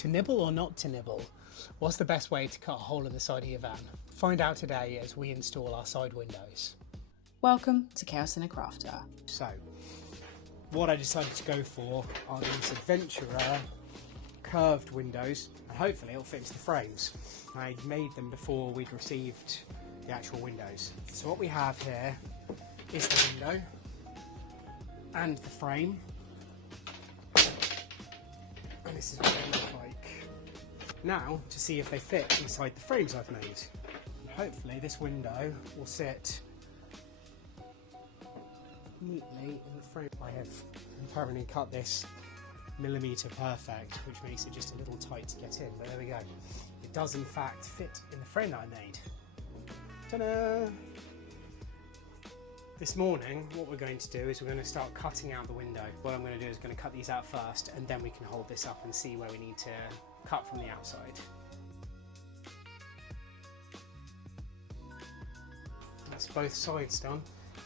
To nibble or not to nibble? What's the best way to cut a hole in the side of your van? Find out today as we install our side windows. Welcome to Chaos in a Crafter. So, what I decided to go for are these Adventurer curved windows, and hopefully it'll fit into the frames. I made them before we'd received the actual windows. So what we have here is the window and the frame, and this is what they look like. Now, to see if they fit inside the frames I've made. And hopefully this window will sit neatly in the frame. I have apparently cut this millimetre perfect, which makes it just a little tight to get in, but there we go. It does in fact fit in the frame that I made. Ta-da! This morning, what we're going to do is we're going to start cutting out the window. What I'm going to do is going to cut these out first, and then we can hold this up and see where we need to cut from the outside. That's both sides done.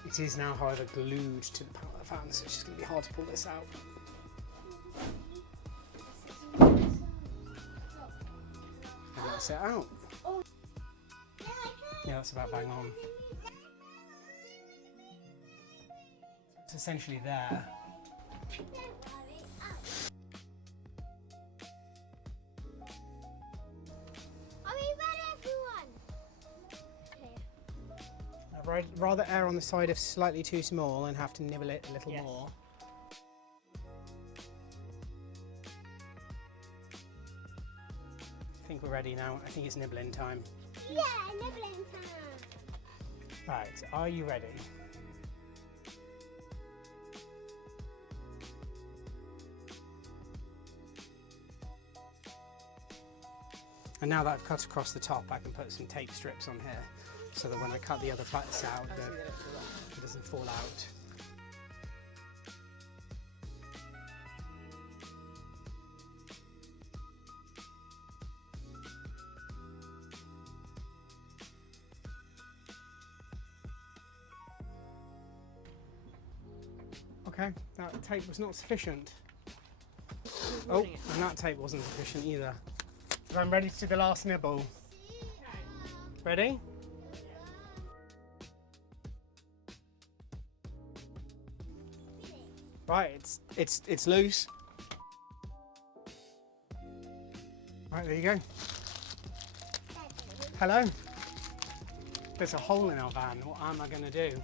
It is now, however, glued to the panel of the fan, so it's just going to be hard to pull this out. And that's it out. Yeah, that's about bang on. It's essentially there. I'd rather err on the side of slightly too small and have to nibble it a little more. I think we're ready now. I think it's nibbling time. Yeah, nibbling time. Right, are you ready? And now that I've cut across the top, I can put some tape strips on here, so that when I cut the other parts out, it doesn't fall out. Okay, that tape was not sufficient. Oh, and that tape wasn't sufficient either. So I'm ready to do the last nibble. Ready? Right, it's loose. Right, there you go. Hello. There's a hole in our van. What am I going to do?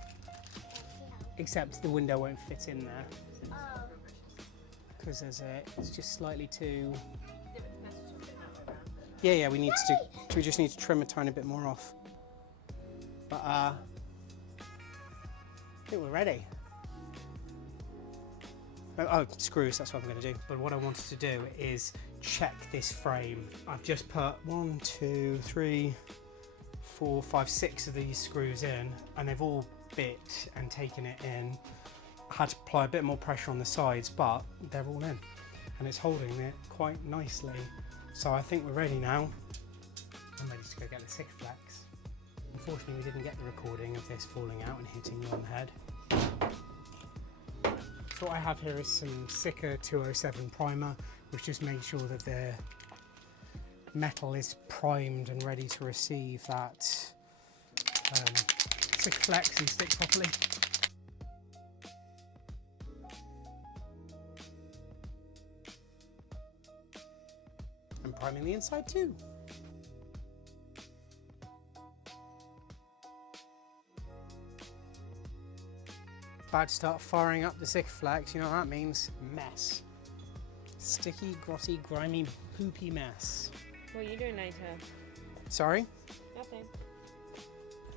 Except the window won't fit in there. Because it's just slightly too... Yeah, we just need to trim a tiny bit more off. But I think we're ready. Oh, screws, that's what I'm going to do. But what I wanted to do is check this frame. I've just put 1, 2, 3, 4, 5, 6 of these screws in, and they've all bit and taken it in. I had to apply a bit more pressure on the sides, but they're all in, and it's holding it quite nicely. So I think we're ready now. I'm ready to go get the Sikflex. Unfortunately, we didn't get the recording of this falling out and hitting you on the head. So what I have here is some Sika 207 primer, which just makes sure that the metal is primed and ready to receive that Sikflex and stick properly. And priming the inside too. About to start firing up the Sikflex. You know what that means? Mess. Sticky, grotty, grimy, poopy mess. What are you doing later? Sorry? Nothing.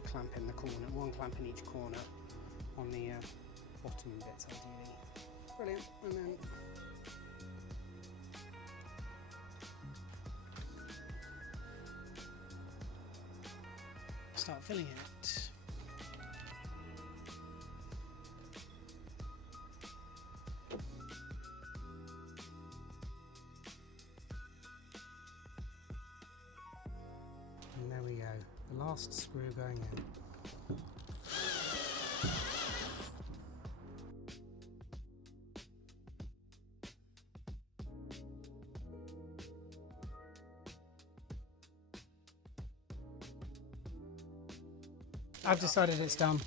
Clamp in the corner, one clamp in each corner on the bottom bits ideally. Brilliant. And then start filling it. And there we go, the last screw going in. I've decided it's done.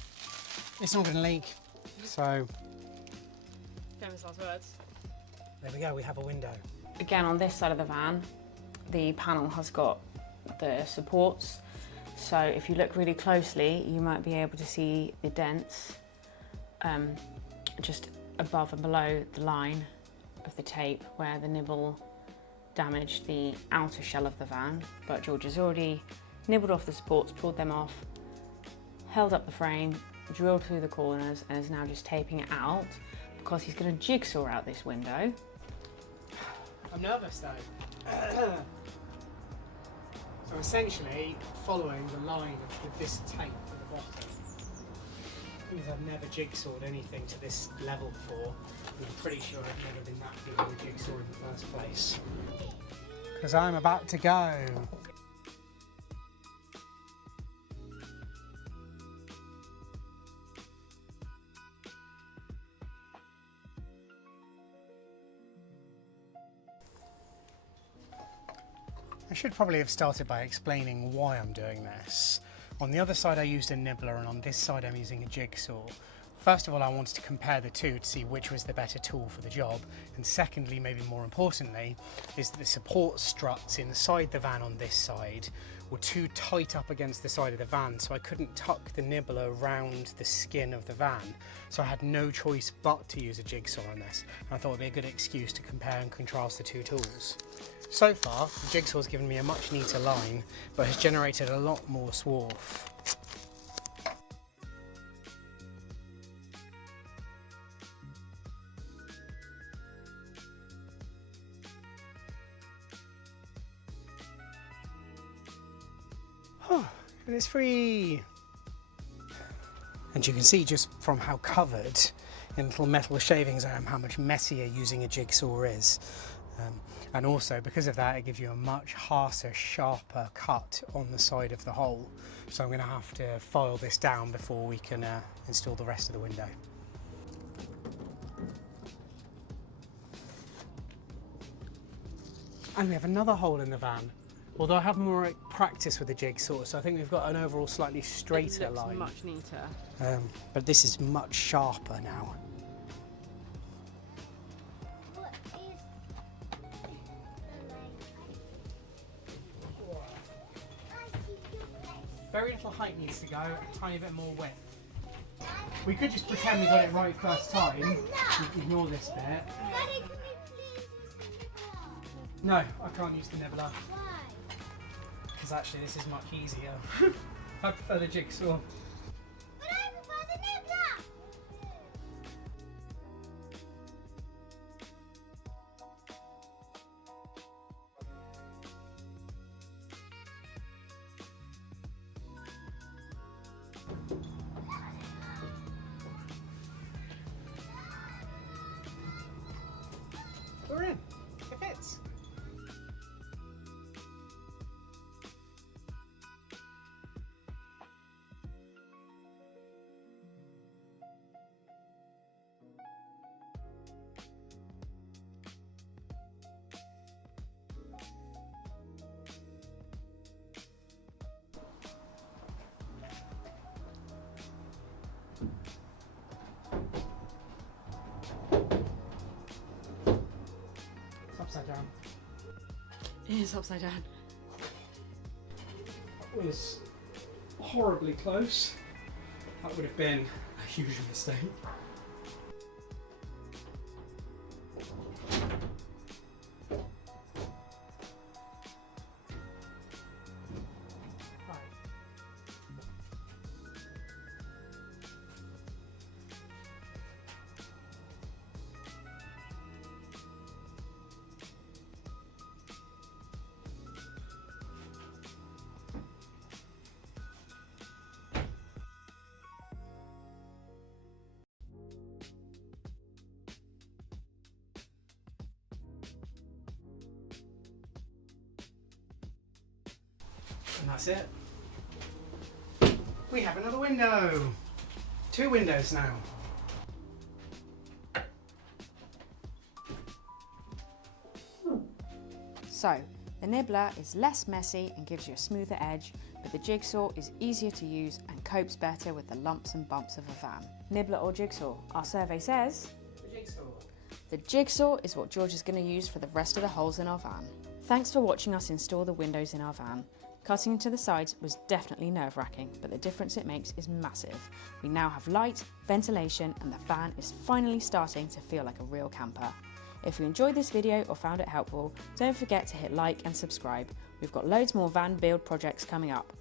It's not going to leak. So Famous last words. there we go, we have a window. Again, on this side of the van, the panel has got the supports. So if you look really closely, you might be able to see the dents just above and below the line of the tape where the nibble damaged the outer shell of the van. But George has already nibbled off the supports, pulled them off, held up the frame, drilled through the corners, and is now just taping it out because he's going to jigsaw out this window. I'm nervous though. So essentially, following the line of this tape at the bottom, because I've never jigsawed anything to this level before, and I'm pretty sure I've never been that good at a jigsaw in the first place. Because I'm about to go. I should probably have started by explaining why I'm doing this. On the other side I used a nibbler and on this side I'm using a jigsaw. First of all, I wanted to compare the two to see which was the better tool for the job, and secondly, maybe more importantly, is that the support struts inside the van on this side were too tight up against the side of the van, so I couldn't tuck the nibbler around the skin of the van, so I had no choice but to use a jigsaw on this, and I thought it would be a good excuse to compare and contrast the two tools. So far, the jigsaw's given me a much neater line, but has generated a lot more swarf. It is free! And you can see just from how covered in little metal shavings I am, how much messier using a jigsaw is. And also, because of that, it gives you a much harsher, sharper cut on the side of the hole. So I'm going to have to file this down before we can install the rest of the window. And we have another hole in the van. Although I have more practice with the jigsaw, so I think we've got an overall slightly straighter It looks line. much neater. But this is much sharper now. What is the like? Very little height needs to go, a tiny bit more width. We could just pretend we got it right first time, ignore this bit. Daddy, can we please use the nibbler? No, I can't use the nibbler, Why? because actually this is much easier. I prefer the jigsaw. But I prefer the nibbler! We're in. It fits. It's upside down. It is upside down. That was horribly close. That would have been a huge mistake. Right. And that's it. We have another window. 2 windows now. So, The Nibbler is less messy and gives you a smoother edge, but the Jigsaw is easier to use and copes better with the lumps and bumps of a van. Nibbler or Jigsaw? Our survey says The Jigsaw. the Jigsaw is what George is going to use for the rest of the holes in our van. Thanks for watching us install the windows in our van. Cutting into the sides was definitely nerve-wracking, but the difference it makes is massive. We now have light, ventilation, and the van is finally starting to feel like a real camper. If you enjoyed this video or found it helpful, don't forget to hit like and subscribe. We've got loads more van build projects coming up.